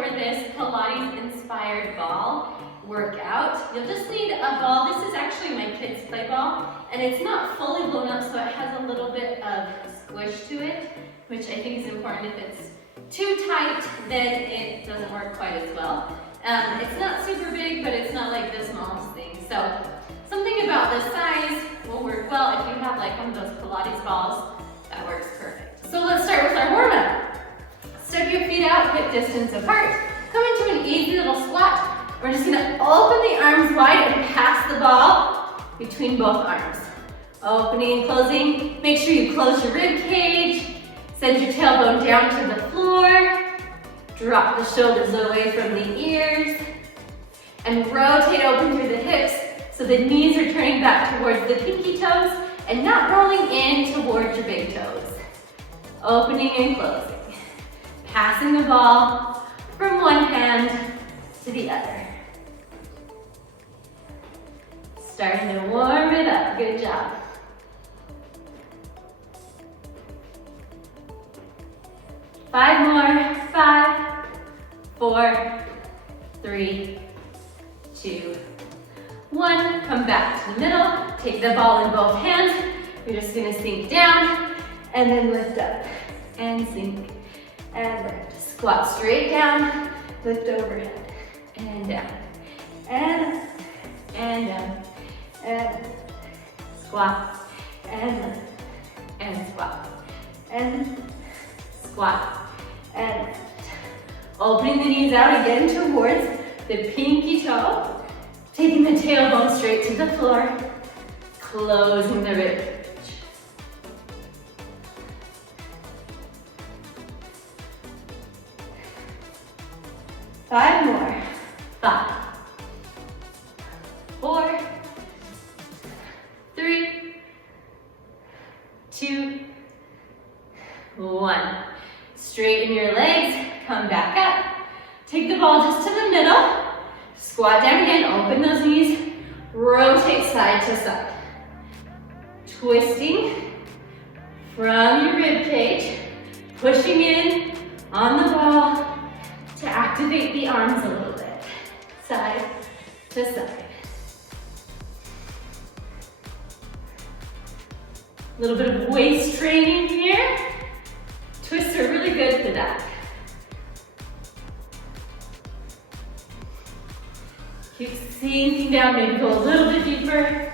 for this Pilates-inspired ball workout. You'll just need a ball. This is actually my kids' play ball, and it's not fully blown up, so it has a little bit of squish to it, which I think is important. If it's too tight, then it doesn't work quite as well. It's not super big, but it's not like the smallest thing. So something about the size will work well. If you have like one of those Pilates balls, that works perfect. So let's start with our warm-up. Step your feet out, hip distance apart. Come into an easy little squat. We're just gonna open the arms wide and pass the ball between both arms. Opening and closing. Make sure you close your rib cage. Send your tailbone down to the floor. Drop the shoulders away from the ears. And rotate open through the hips so the knees are turning back towards the pinky toes and not rolling in towards your big toes. Opening and closing. Passing the ball from one hand to the other. Starting to warm it up. Good job. Five more. 5, 4, 3, 2, 1. Come back to the middle. Take the ball in both hands. You're just gonna sink down and then lift up and sink and lift. Squat straight down, lift overhead and down and down and squat and lift and squat and squat and lift. Opening the knees out again towards the pinky toe. Taking the tailbone straight to the floor. Closing the rib cage. Five more. 5, 4, 3, 2, 1. Straighten your legs, come back up. Take the ball just to the middle. Squat down again, open those knees. Rotate side to side. Twisting from your rib cage. Pushing in on the ball to activate the arms a little bit. Side to side. A little bit of waist training here. Twists are really good for that. Keep sinking down, maybe go a little bit deeper.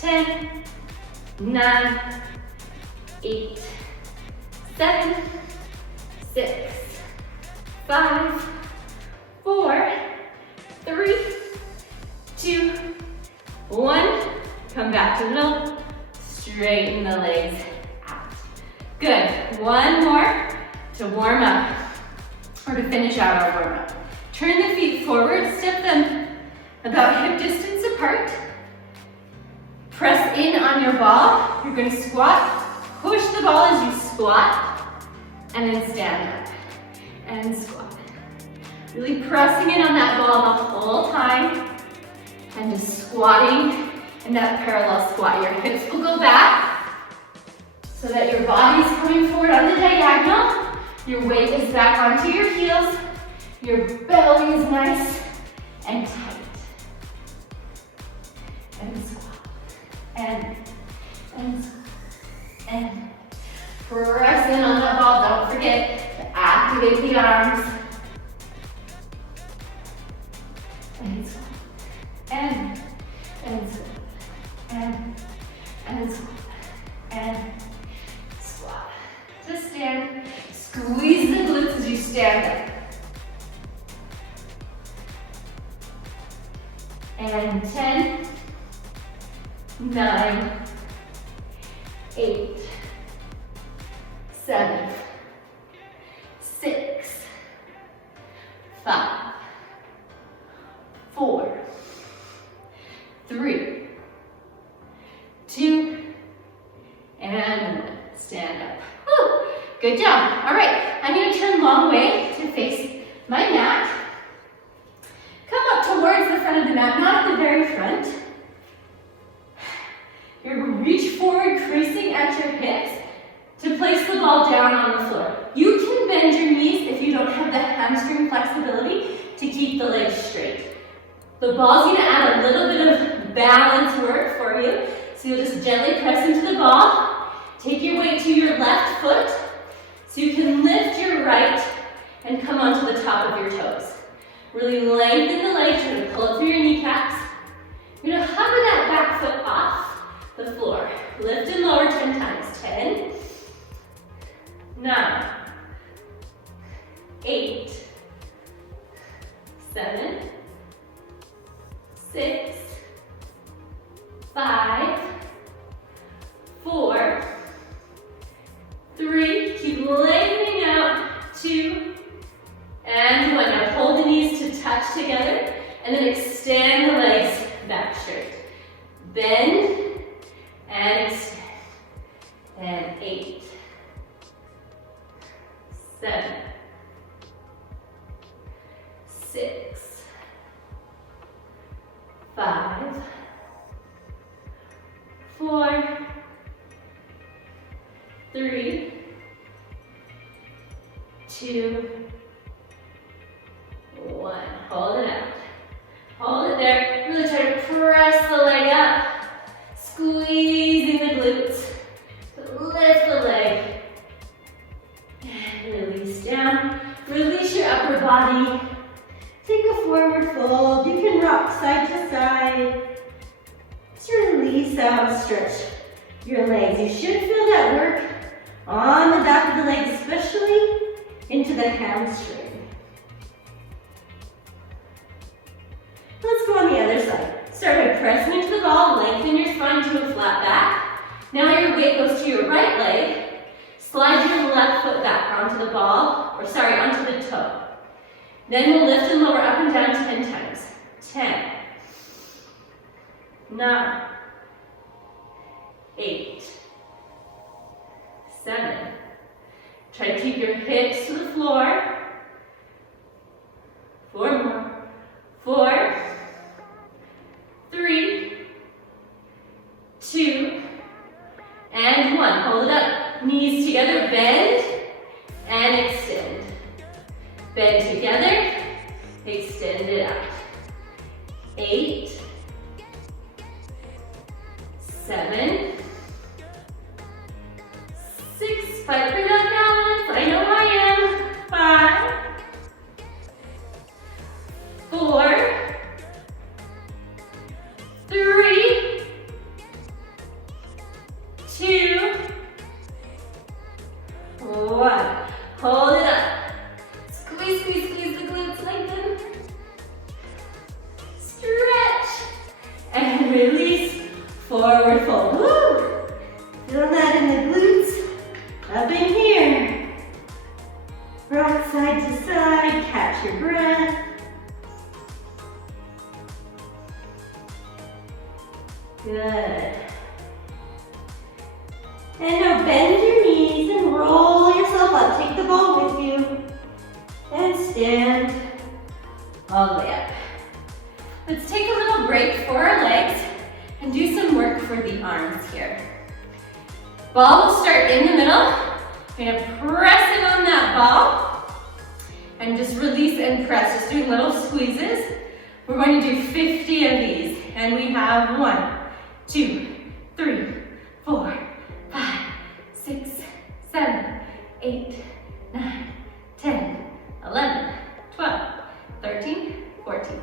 Ten, 9, 8, 7, 6, 5, 4, 3, 2, 1. Come back to the middle. Straighten the legs out. Good. One more to warm up, or to finish out our warm up. Turn the feet forward, step them about hip distance apart. Press in on your ball. You're going to squat. Push the ball as you squat, and then stand up and squat. Really pressing in on that ball the whole time, and just squatting in that parallel squat. Your hips will go back so that your body's coming forward on the diagonal. Your weight is back onto your heels. Your belly is nice and tight. And squat. And press in on that ball. Don't forget to activate the arms. And squat. And squat. And squat. And squat. To stand. Squeeze the glutes as you stand up. And 10, 9, 8, 7, 6, 5, 4, 3, 2, and 1. Stand up. Woo. Good job. All right, I'm going to turn long way to face my mat. Come up towards the front of the mat, not at the very front. You're going to reach forward, creasing at your hips to place release the ball down on the floor. You can bend your knees if you don't have the hamstring flexibility to keep the legs straight. The ball's gonna add a little bit of balance work for you. So you'll just gently press into the ball. Take your weight to your left foot so you can lift your right and come onto the top of your toes. Really lengthen the legs. You're gonna pull up through your kneecaps. You're gonna hover that back foot off the floor. Lift and lower 10 times. 10, 9, 8, 7, 6, 5, 4, 3, keep lengthening out, 2, and 1. Now hold the knees to touch together, and then extend the legs back straight. Bend, and extend. And 8, 7, 6, 5, 4, 3, 2, 1. Hold it out. Hold it there. Really try to press the leg up, squeezing the glutes. Lift the leg. And release down. Release your upper body. Take a forward fold. You can rock side to side. Just release out, stretch your legs. You should feel that work on the back of the leg, especially into the hamstring. Let's go on the other side. Start by pressing into the ball, lengthen your spine to a flat back. Now your weight goes to your right leg. Slide your left foot back onto the ball, onto the toe. Then we'll lift and lower up and down 10 times. 10, 9, 8, 7. Try to keep your hips to the floor. 4 more. 4, 3, 2, and 1. Hold it up. Knees together. Bend and extend. Bend together. Extend it out. 8, 7, 6. Fight for that balance. I know I am. 5, 4, 3, 2, 1. Hold it up. Squeeze, squeeze, squeeze the glutes, lengthen. Stretch. And release. Forward fold. Woo! Feel that in the glutes. Up in here. Rock side to side. Catch your breath. Good. And now bend your knees and roll yourself up. Take the ball with you. And stand all the way up. Let's take a little break for our legs and do some work for the arms here. Ball will start in the middle. You're gonna press in on that ball and just release and press. Just doing little squeezes. We're going to do 50 of these. And we have 1, 2, 3, 4, 5, 6, 7, 8, 9, 10, 11, 12, 13, 14,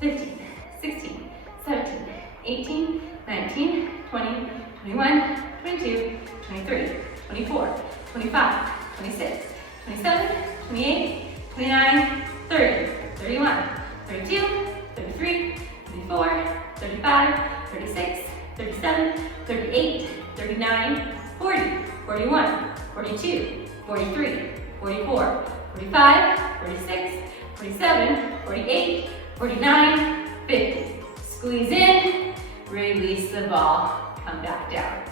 15, 16, 17, 18, 19, 20, 21, 22, 23, 24, 25, 26, 27, 28, 29, 30, 31, 32, 33, 34, 35, 36, 37, 38, 39, 40, 41, 42, 43, 44, 45, 46, 47, 48, 49, 50. Squeeze in, release the ball, come back down.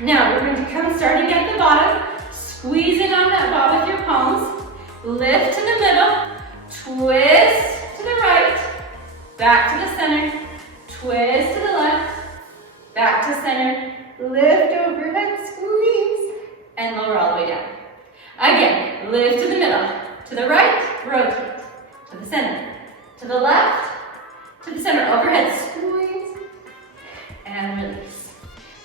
Now we're going to come starting at the bottom, squeeze in on that ball with your palms, lift to the middle, twist to the right, back to the center, twist to the left, back to center, lift overhead, squeeze, and lower all the way down. Again, lift to the middle, to the right, rotate, to the center, to the left, to the center, overhead, squeeze, and release.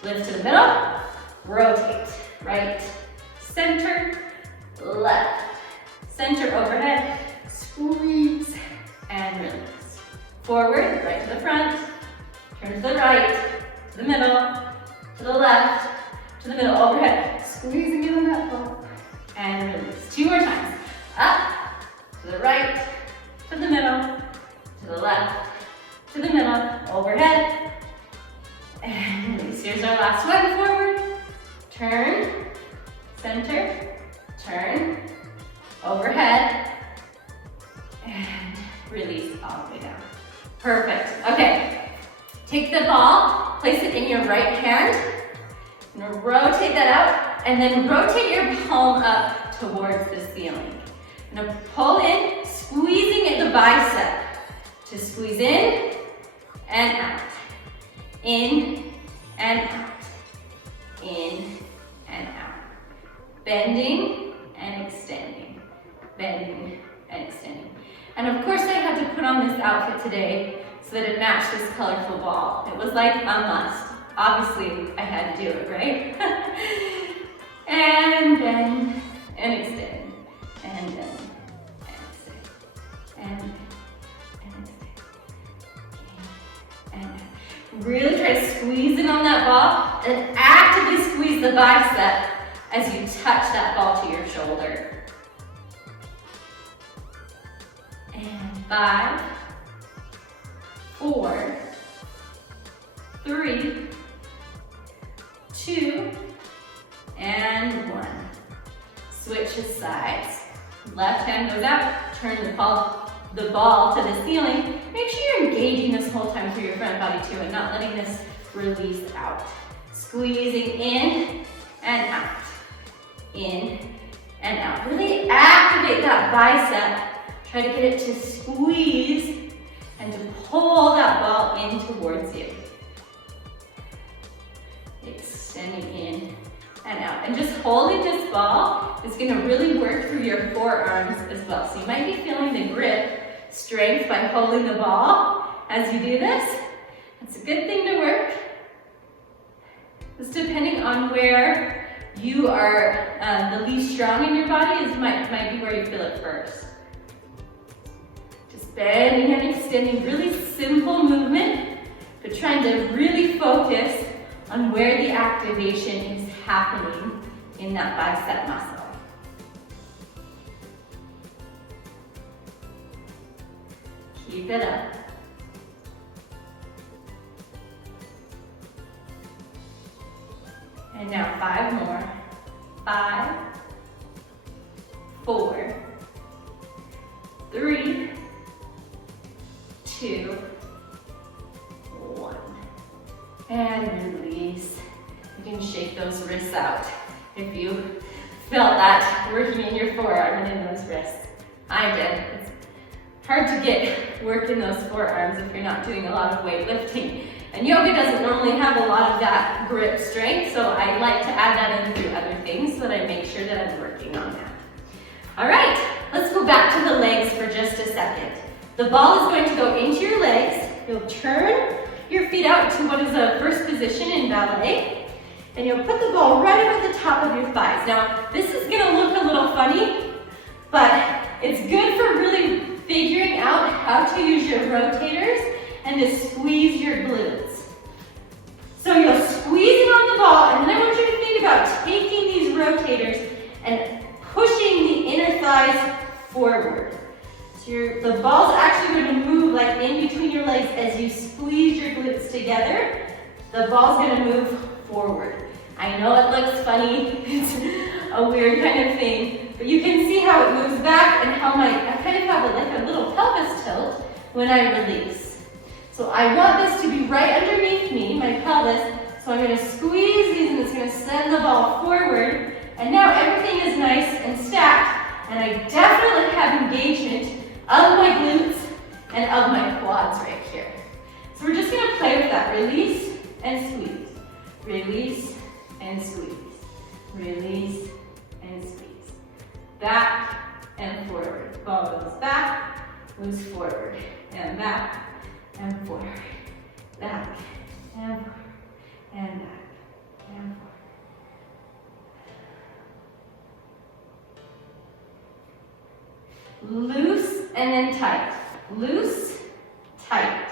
Lift to the middle, rotate, right, center, left, center, overhead, squeeze, and release. Forward, right to the front, turn to the right, to the middle, to the left, to the middle, overhead, squeezing in on that ball, and release. 2 more times. Up, to the right, to the middle, to the left, to the middle, overhead, and release. Here's our last one. Forward, turn, center, turn, overhead, and release all the way down. Perfect. Okay, take the ball, place it in your right hand, and rotate that out, and then rotate your palm up towards the ceiling. Now pull in, squeezing at the bicep to squeeze in and out, in and out, in and out. Bending and extending, bending and extending. And of course I had to put on this outfit today so that it matched this colorful ball. It was like a must. Obviously I had to do it, right? And bend and extend, and bend and extend, and bend and extend, and really try to squeeze in on that ball and actively squeeze the bicep as you touch that ball to your shoulder. And 5, 4, 3, 2, and 1. Switch to sides. Left hand goes out, turn the ball to the ceiling. Make sure you're engaging this whole time through your front body too and not letting this release out. Squeezing in and out. In and out. Really activate that bicep. Try to get it to squeeze and to pull that ball in towards you. Extending in and out. And just holding this ball is going to really work through your forearms as well. So you might be feeling the grip strength by holding the ball as you do this. It's a good thing to work. It's depending on where you are the least strong in your body might be where you feel it first. Just bending and extending, really simple movement, but trying to really focus on where the activation is happening in that bicep muscle. Keep it up. And now 5 more. 5, 4, 3, 2, 1. And release. You can shake those wrists out if you felt that working in your forearm and in those wrists. I did. It's hard to get work in those forearms if you're not doing a lot of weightlifting. And yoga doesn't normally have a lot of that grip strength, so I like to add that in through other things so that I make sure that I'm working on that. All right, let's go back to the legs for just a second. The ball is going to go into your legs. You'll turn your feet out to what is a first position in ballet, and you'll put the ball right up at the top of your thighs. Now, this is gonna look a little funny, but it's good for really figuring out how to use your rotators and to squeeze your glutes. So you'll squeeze it on the ball, and then I want you to think about taking these rotators and pushing the inner thighs forward. So the ball's actually going to move like in between your legs as you squeeze your glutes together. The ball's going to move forward. I know it looks funny, it's a weird kind of thing, but you can see how it moves back and how I kind of have like a little pelvis tilt when I release. So I want this to be right underneath me, my pelvis, so I'm going to squeeze these and it's going to send the ball forward. And now everything is nice and stacked, and I definitely have engagement of my glutes and of my quads right here. So we're just going to play with that. Release and squeeze. Release and squeeze. release, and squeeze. Back and forward. Ball goes back, moves forward, and back and forward. Back and forward, and back and forward. Loose and then tight. Loose, tight.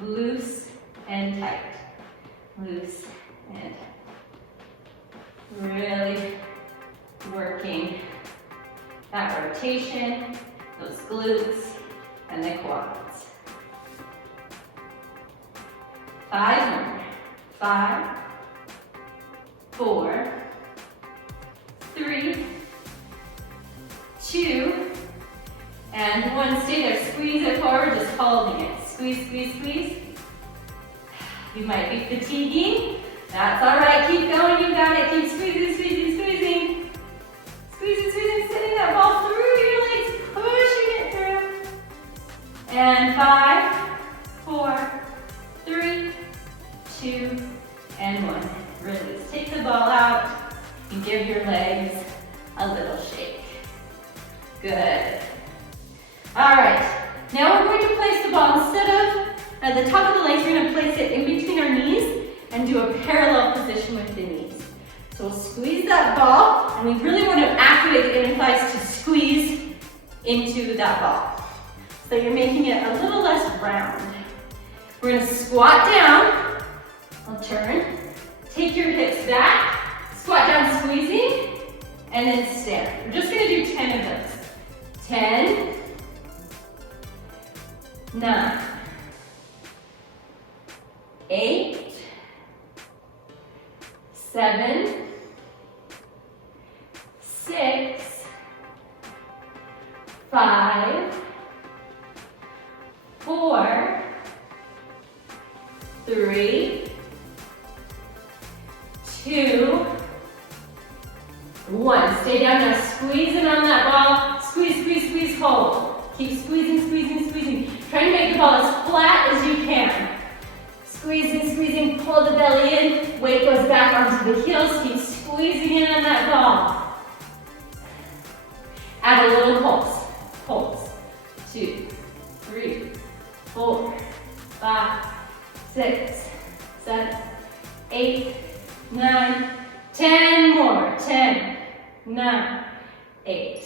Loose and tight. Loose and tight. Really working that rotation, those glutes, and the quads. 5 more. 5, 4, 3, 2, and 1. Stay there. Squeeze it forward, just holding it. Squeeze, squeeze, squeeze. You might be fatiguing. That's all right. Keep going. You got it. Keep squeezing, squeezing, squeezing. Squeezing, squeezing, sending that ball through your legs, pushing it through. And 5, 4, 3, 2, and 1. Release. Take the ball out and give your legs a little shake. Good. All right. Now we're going to place the ball instead of at the top of the legs. We're going to place it in between our knees and do a parallel position with the knees. So we'll squeeze that ball, and we really want to activate the inner thighs to squeeze into that ball. So you're making it a little less round. We're going to squat down. I'll turn. Take your hips back. Squat down, squeezing, and then stand. We're just going to do 10 of those. 10, 9, 8, 7, 6, 5, 4, 3, 2, 1. Stay down now, squeezing on that ball. Squeeze, squeeze, squeeze, hold. Keep squeezing, squeezing, squeezing. Try to make the ball as flat as you can. Squeezing, squeezing, pull the belly in. Weight goes back onto the heels. Keep squeezing in on that ball. Add a little pulse. Pulse. 2, 3, 4, 5, 6, 7, 8, 9, 10 more. 10, 9, 8,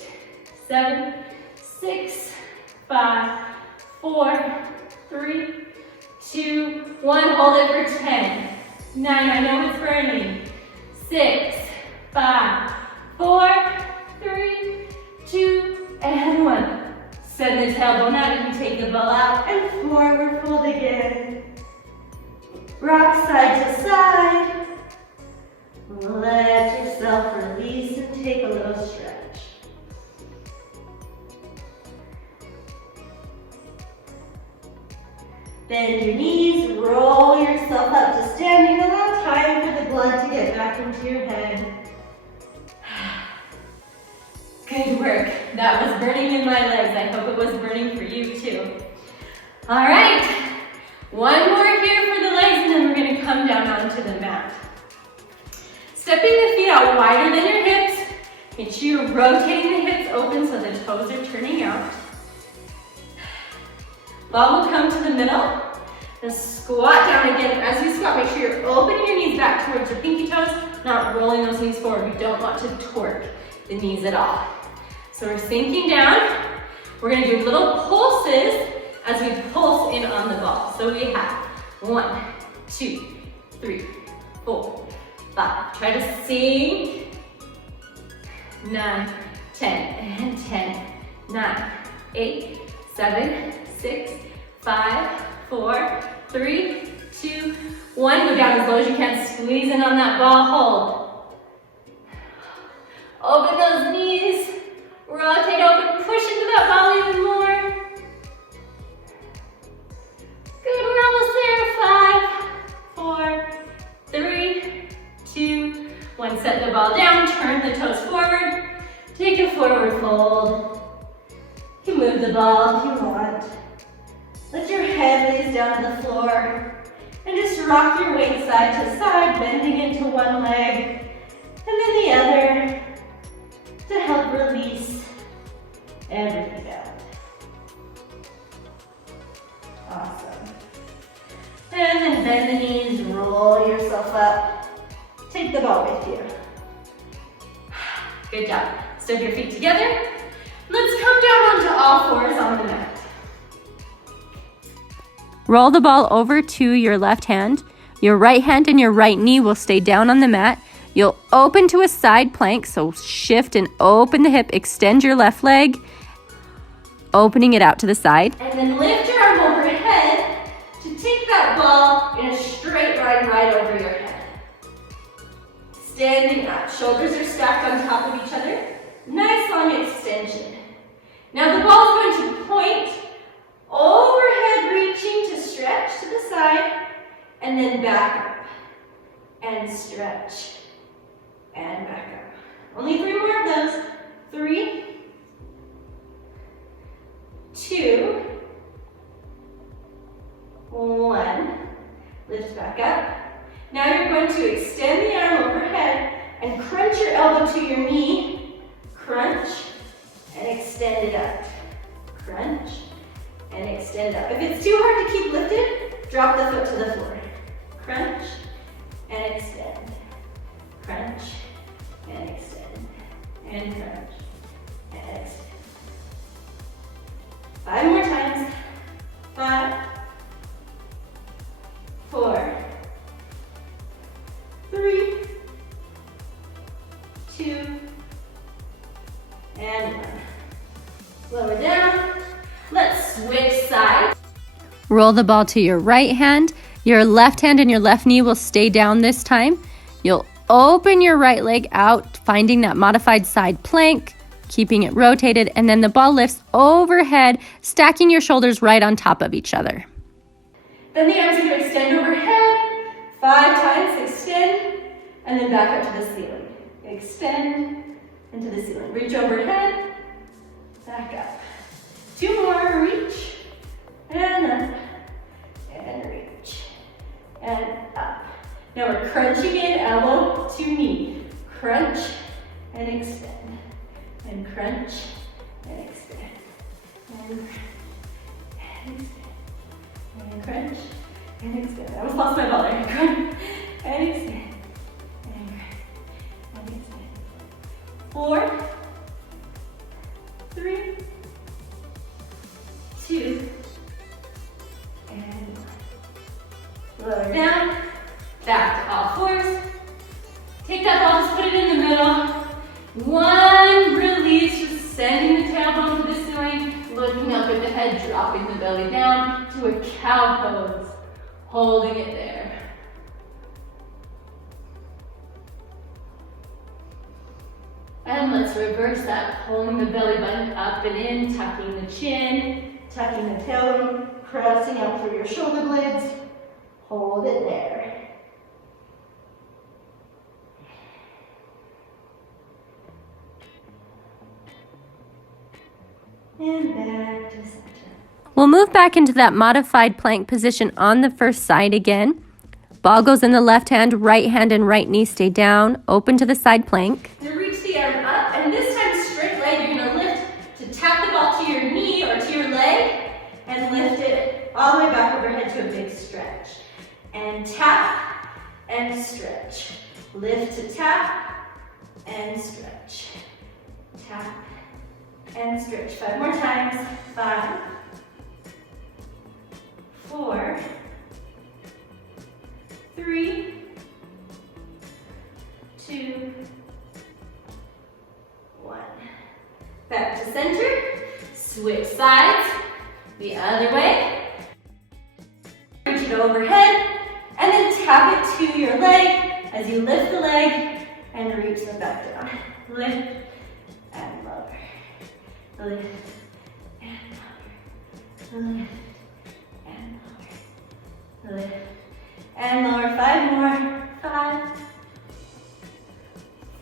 7, 6, 5, 4, 3, 2, 1. Hold it for 10, 9. I know it's burning. 6, 5, 4, 3, 2, and 1. Send the tailbone out. You can take the ball out and forward fold again. Rock side to side. Let yourself release and take a little stretch. Bend your knees, roll yourself up to standing. Allow time for the blood to get back into your head. Good work. That was burning in my legs. I hope it was burning for you too. All right. One more here for the legs, and then we're going to come down onto the mat. Stepping the feet out wider than your hips. Make sure you're rotating the hips open so the toes are turning out. Ball will come to the middle. And squat down again. As you squat, make sure you're opening your knees back towards your pinky toes, not rolling those knees forward. We don't want to torque the knees at all. So we're sinking down. We're going to do little pulses as we pulse in on the ball. So we have 1, 2, 3, 4, 5. Try to sink. 9, 10, and 10, 9, 8, 7, 6, 5, 4, 3, 2, 1. Go down as low as you can. Squeeze in on that ball. Hold. Open those knees. Rotate open. Push into that ball even more. Good. We're almost there. 5, 4, 3, 2, 1. Set the ball down. Turn the toes forward. Take a forward fold. You can move the ball if you want. Let your head lays down to the floor. And just rock your weight side to side, bending into one leg. And then the take the ball with you. Good job. Step your feet together. Let's come down onto all fours on the mat. Roll the ball over to your left hand. Your right hand and your right knee will stay down on the mat. You'll open to a side plank, so shift and open the hip, extend your left leg, opening it out to the side. And then lift your arm overhead to take that ball in a straight line right over your head. Standing up, shoulders are stacked on top of each other. Nice long extension. Now the ball is going to point overhead, reaching to stretch to the side, and then back up, and stretch, and back up. Only 3 more of those. 3, 2, 1. Lift back up. Now you're going to extend the arm overhead and crunch your elbow to your knee. Crunch and extend it up. Crunch and extend it up. If it's too hard to keep lifted, drop the foot to the floor. Crunch and extend. Crunch and extend. And crunch and extend. 5 more times. 5, 4, 3, 2, and 1. Lower down. Let's switch sides. Roll the ball to your right hand. Your left hand and your left knee will stay down this time. You'll open your right leg out, finding that modified side plank, keeping it rotated, and then the ball lifts overhead, stacking your shoulders right on top of each other. Then the arms are going to extend overhead. 5 times, extend, and then back up to the ceiling. Extend into the ceiling. Reach overhead, back up. 2 more, reach, and up, and reach, and up. Now we're crunching in elbow to knee. Crunch and extend, and crunch and extend, and extend, and crunch and extend. I almost lost my ball there. Crunch and extend, and extend. 4, 3, 2, and 1. Lower down, back to all fours. Take that ball, just put it in the middle. 1, release, just sending the tailbone to the ceiling, looking up at the head, dropping the belly down to a cow pose, holding it there. And let's reverse that, pulling the belly button up and in, tucking the chin, tucking the tailbone, pressing out through your shoulder blades. Hold it there. And back to center. We'll move back into that modified plank position on the first side again. Ball goes in the left hand and right knee stay down, open to the side plank. Reach the arm up, and this time straight leg, you're gonna lift to tap the ball to your knee or to your leg, and lift it all the way back overhead to a big stretch. And tap and stretch. Lift to tap and stretch. Tap and stretch. 5 more times. 5, 4, 3, 2, 1. Back to center. Switch sides. The other way. Reach it overhead. And then tap it to your leg as you lift the leg and reach them back down. Lift and lower. Lift and lower. Lift and lower. Lift and lower. 5 more. 5,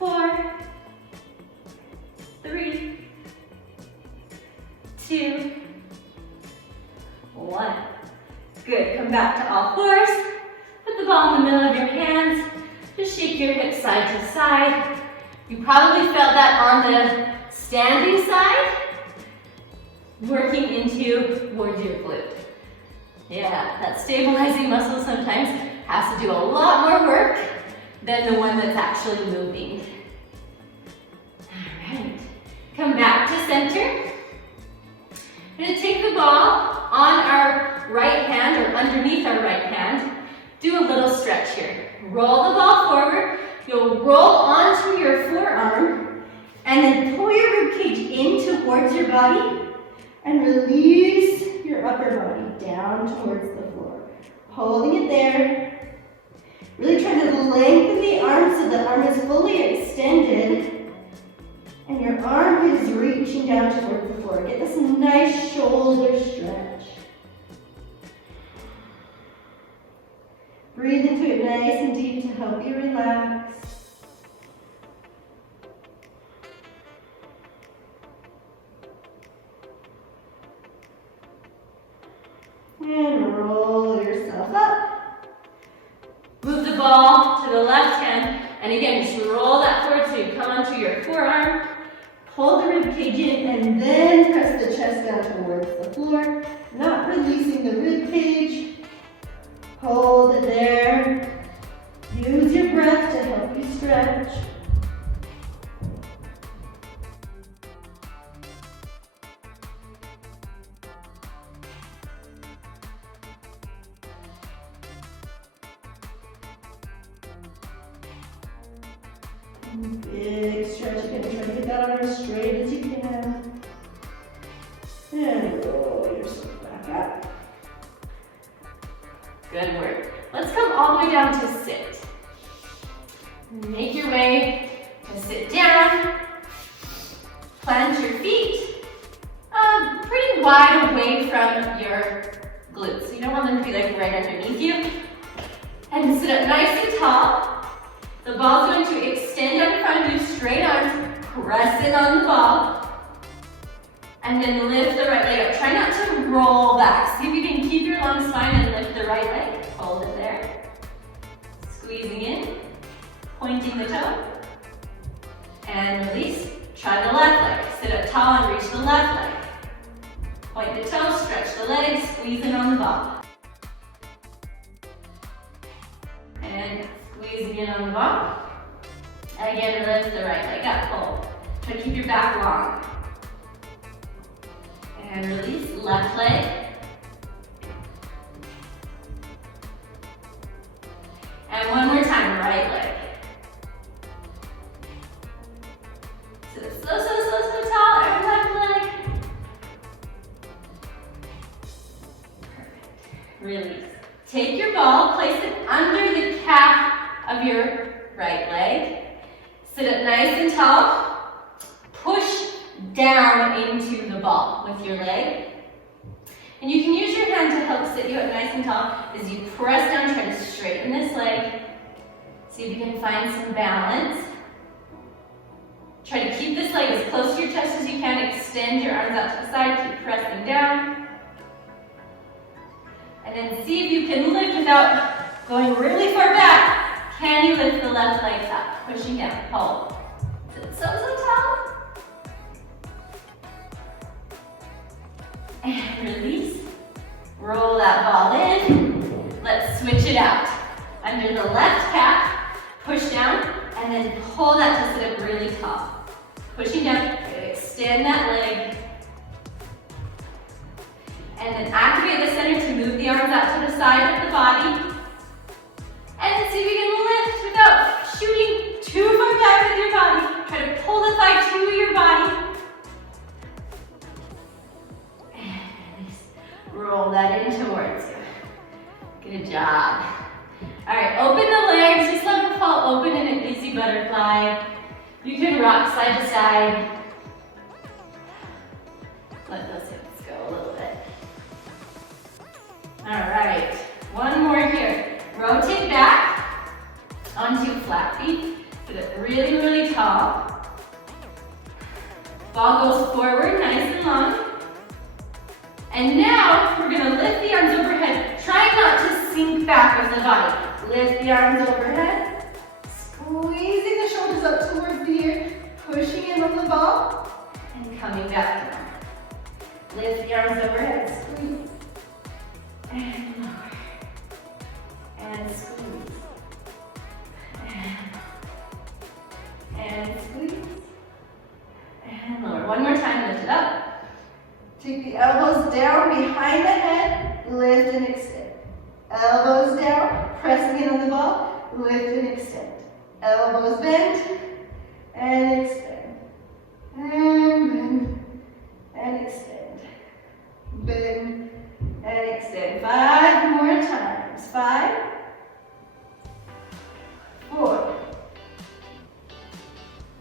4, 3, 2, 1. Good. Come back to all fours. Put the ball in the middle of your hands. Just shake your hips side to side. You probably felt that on the standing side, working towards your glute. Yeah, that stabilizing muscle sometimes has to do a lot more work than the one that's actually moving. All right, come back to center. We're gonna take the ball on our right hand or underneath our right hand. Do a little stretch here. Roll the ball forward. You'll roll onto your forearm and then pull your ribcage in towards your body and release your upper body down towards the floor. Holding it there. Really try to lengthen the arm so the arm is fully extended and your armpit is reaching down towards the floor. Get this nice shoulder stretch. Breathe into it nice and deep to help you relax. And roll yourself up. Move the ball to the left hand, and again, just roll that forward so you come onto your forearm. Pull the rib cage in, and then press the chest down towards the floor, not releasing the rib cage. Hold it there. Use your breath to help you stretch. Big stretch again. Try to get that arm as straight as you can. And roll yourself back up. Good work. Let's come all the way down to sit. Make your way to sit down. Plant your feet pretty wide away from your glutes. You don't want them to be like right underneath you. And sit up nice and tall. The ball's going to extend out in front of you, straight arms, press in on the ball, and then lift the right leg up. Try not to roll back. See if you can keep your long spine and lift the right leg. Hold it there. Squeezing in, pointing the toe, and release. Try the left leg. Sit up tall and reach the left leg. Point the toe, stretch the leg, squeeze in on the ball. And squeezing in on the ball. Again, lift the right leg up, hold. Try to keep your back long. And release, left leg. And one more time, right leg. Sit up so tall, and left leg. Perfect. Release. Take your ball, place it under the calf of your right leg. Sit up nice and tall. Push down into the ball with your leg. And you can use your hand to help sit you up nice and tall as you press down, try to straighten this leg. See if you can find some balance. Try to keep this leg as close to your chest as you can. Extend your arms out to the side, keep pressing down. And then see if you can lift without going really far back. Can you lift the left leg up? Pushing down, hold. Sit so tall. And release. Roll that ball in. Let's switch it out. Under the left calf, push down, and then pull that to sit up really tall. Pushing down, extend that leg. And then activate the center to move the arms out to the side of the body. And then see if you can lift without shooting too far back with your body. Try to pull the thigh to your body. And release. Roll that in towards you. Good job. All right, open the legs. Just let them fall open in an easy butterfly. You can rock side to side. Let those hips go a little bit. All right, one more here. Rotate back onto flat feet. Sit up really, really tall. Ball goes forward, nice and long. And now we're gonna lift the arms overhead. Try not to sink back with the body. Lift the arms overhead. Squeezing the shoulders up towards the ear. Pushing in on the ball. And coming back down. Lift the arms overhead. Squeeze. And lower. And squeeze. And Take the elbows down behind the head, lift and extend. Elbows down, pressing in on the ball, lift and extend. Elbows bent, and extend. And bend, and extend. Bend, and extend. 5 more times. 5, 4,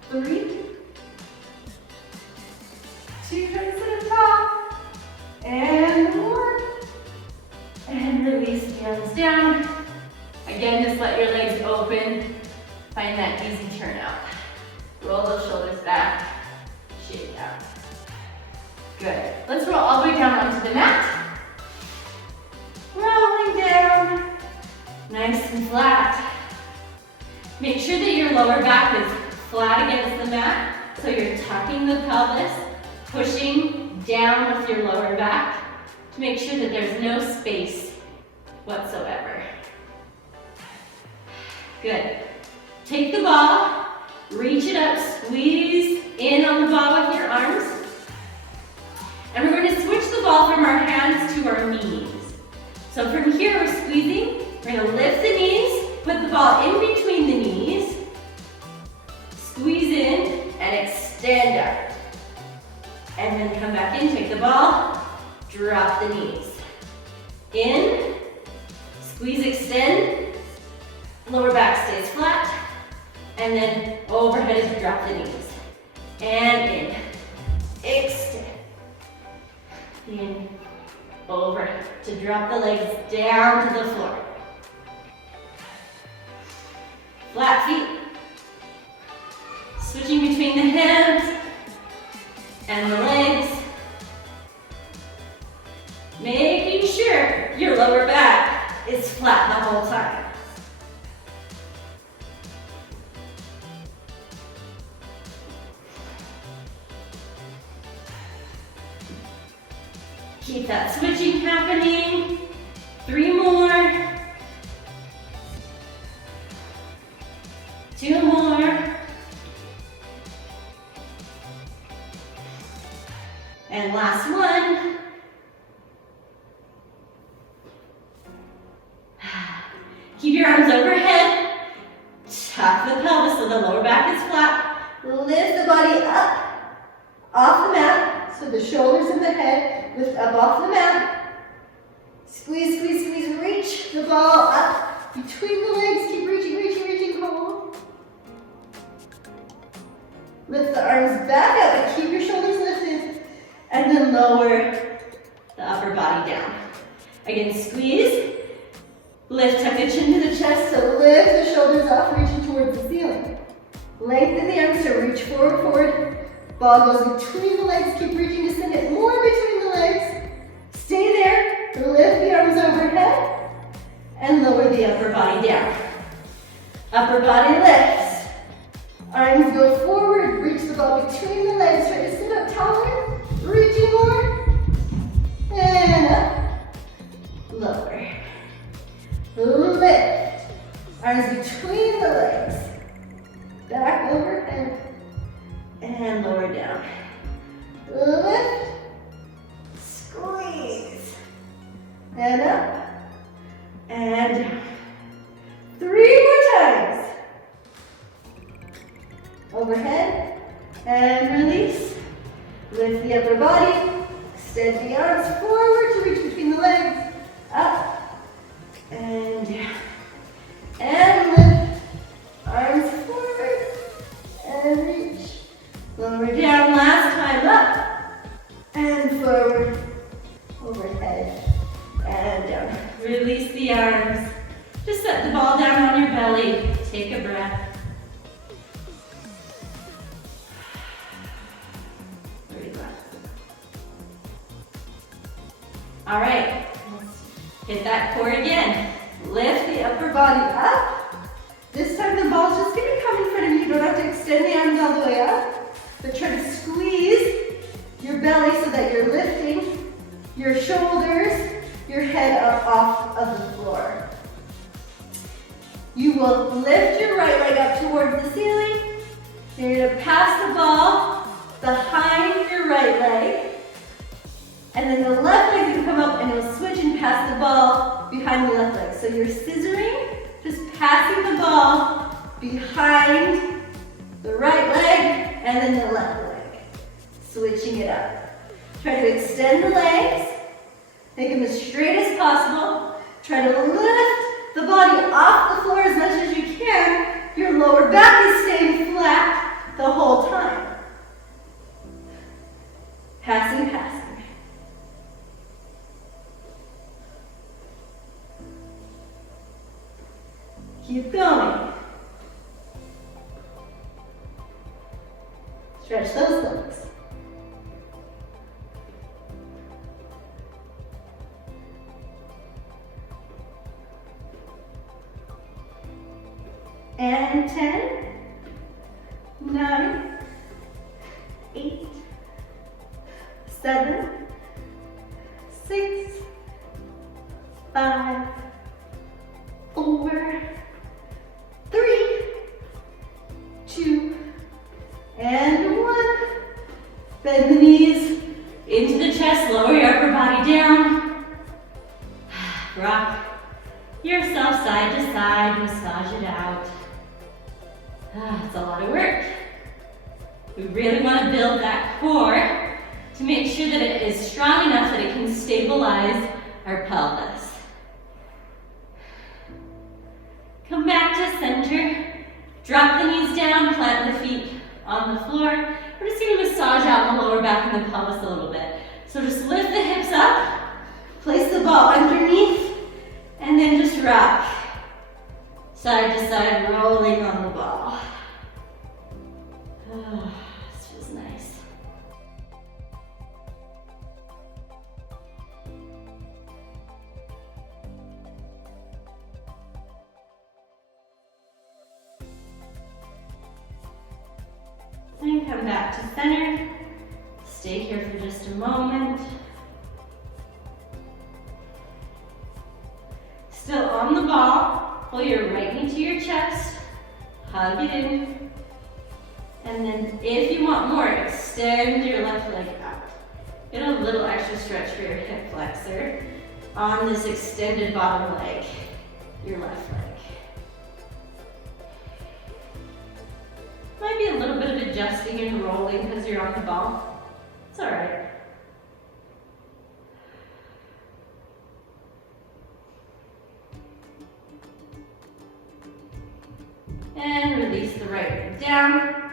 3, 2, try to sit up tall, and 1, and release the arms down. Again, just let your legs open. Find that easy turn out. Roll those shoulders back, shake out. Good. Let's roll all the way down onto the mat. Rolling down, nice and flat. Make sure that your lower back is flat against the mat, so you're tucking the pelvis, pushing down with your lower back to make sure that there's no space whatsoever. Good. Take the ball, reach it up, squeeze in on the ball with your arms. And we're going to switch the ball from our hands to our knees. So from here, we're squeezing. We're going to lift the knees, put the ball in between the knees, squeeze in, and extend out. And then come back in, take the ball, drop the knees. In, squeeze, extend, lower back stays flat, and then overhead as you drop the knees. And in, extend. In, over, to drop the legs down to the floor. Flat feet. Switching between the hands and the legs. Making sure your lower back is flat the whole time. Keep that switching happening. 3 more. 2 more. And last one. Keep your arms overhead. Tuck the pelvis so the lower back is flat. Lift the body up off the mat, so the shoulders and the head lift up off the mat. Squeeze, squeeze, squeeze, reach the ball up between the legs. Keep reaching, reaching, reaching, hold. Lift the arms back up and keep your shoulders lifted. And then lower the upper body down. Again, squeeze. Lift, tuck the chin to the chest, so lift the shoulders up, reaching towards the ceiling. Lengthen the arms to reach forward, forward. Ball goes between the legs, keep reaching to send it more between the legs. Stay there, lift the arms overhead, and lower the upper body down. Upper body lifts. Arms go forward, reach the ball between the legs, try to sit up taller, reaching more, and up, lower. Lift. Arms between the legs. Back overhead. And lower down. Lift. Squeeze. And up. And down. 3 more times. Overhead. And release. Lift the upper body. Extend the arms forward to reach between the legs. Up. And down. And lift. Arms forward. And reach. Lower down. Last time. Up. And forward. Overhead. And down. Release the arms. Just set the ball down on your belly. Take a breath. Relax. All right. Hit that core again. Lift the upper body up. This time the ball's just going to come in front of you. You don't have to extend the arms all the way up, but try to squeeze your belly so that you're lifting your shoulders, your head up off of the floor. You will lift your right leg up towards the ceiling. You're going to pass the ball behind your right leg. And then the left leg can come up and you'll switch and pass the ball behind the left leg. So you're scissoring, just passing the ball behind the right leg and then the left leg. Switching it up. Try to extend the legs, make them as straight as possible. Try to lift the body off the floor as much as you can. Your lower back is staying flat the whole time. Passing, passing. Keep going. Stretch those legs. And 10, 9, 8, 7, 6, 5, 4, 3, 2, and 1. Bend the knees into the chest, lower your upper body down. Rock yourself side to side, massage it out. It's a lot of work. We really want to build that core to make sure that it is strong enough that it can stabilize our pelvis. Come back to center. Drop the knees down, plant the feet on the floor. We're just going to massage out the lower back and the pelvis a little bit. So just lift the hips up, place the ball underneath, and then just rock. Side to side, rolling on the ball. This feels nice. And come back to center. Stay here for just a moment. Still on the ball. Pull your right knee to your chest, hug it in, and then if you want more, extend your left leg out. Get a little extra stretch for your hip flexor on this extended bottom leg, your left leg. Might be a little bit of adjusting and rolling because you're on the ball. It's all right. And release the right leg down.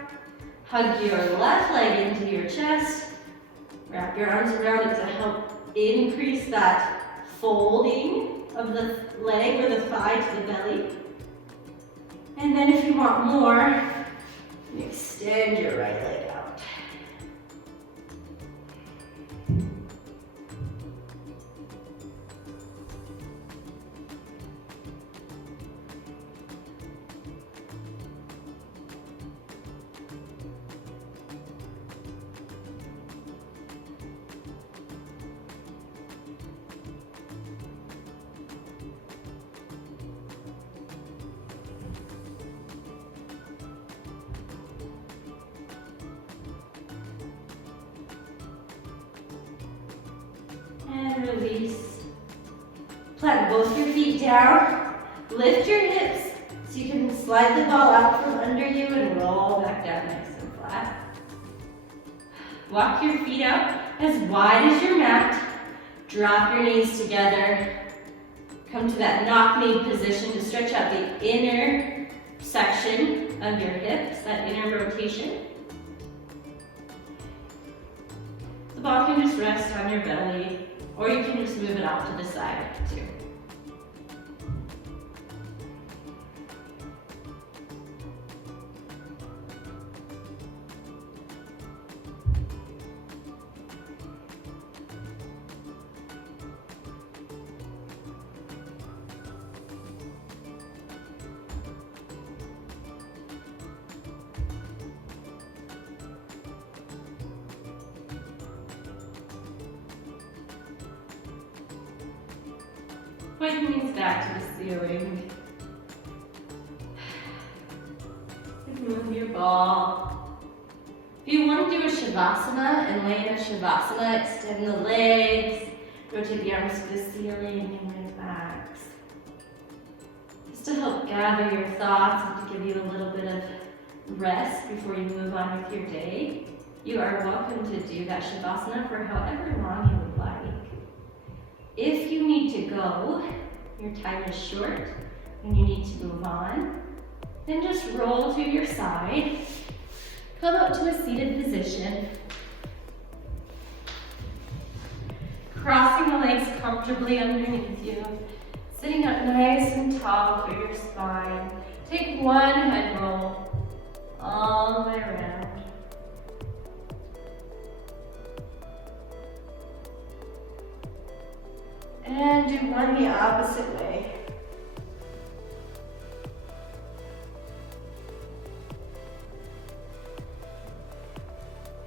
Hug your left leg into your chest. Wrap your arms around it to help increase that folding of the leg or the thigh to the belly. And then if you want more, extend your right leg out. And release. Plant both your feet down. Lift your hips so you can slide the ball out from under you and roll back down nice and flat. Walk your feet out as wide as your mat. Drop your knees together. Come to that knock-knee position to stretch out the inner section of your hips, that inner rotation. The ball can just rest on your belly, or you can just move it off to the side too. Point the knees back to the ceiling. Move your ball. If you want to do a Shavasana and lay in a Shavasana, extend the legs, rotate the arms to the ceiling, and relax. Just to help gather your thoughts and to give you a little bit of rest before you move on with your day. You are welcome to do that Shavasana for however long you would like. If you need to go, your time is short, and you need to move on, then just roll to your side. Come up to a seated position. Crossing the legs comfortably underneath you. Sitting up nice and tall for your spine. Take one head roll all the way around. And do one the opposite way.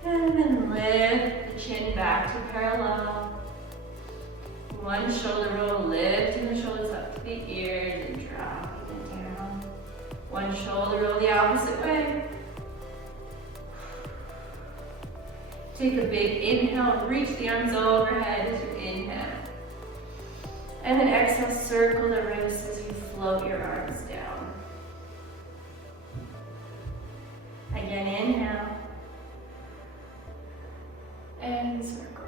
And then lift the chin back to parallel. One shoulder roll, lifting the shoulders up to the ears and dropping it down. One shoulder roll the opposite way. Take a big inhale, reach the arms overhead as you inhale. And then exhale, circle the wrists as you float your arms down. Again, inhale. And circle.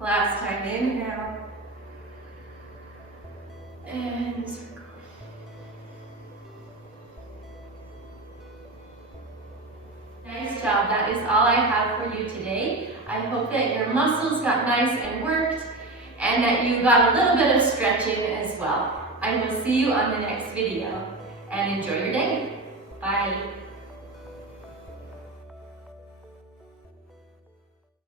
Last time, inhale. And circle. Nice job. That is all I have for you today. I hope that your muscles got nice and worked and that you got a little bit of stretching as well. I will see you on the next video and enjoy your day. Bye.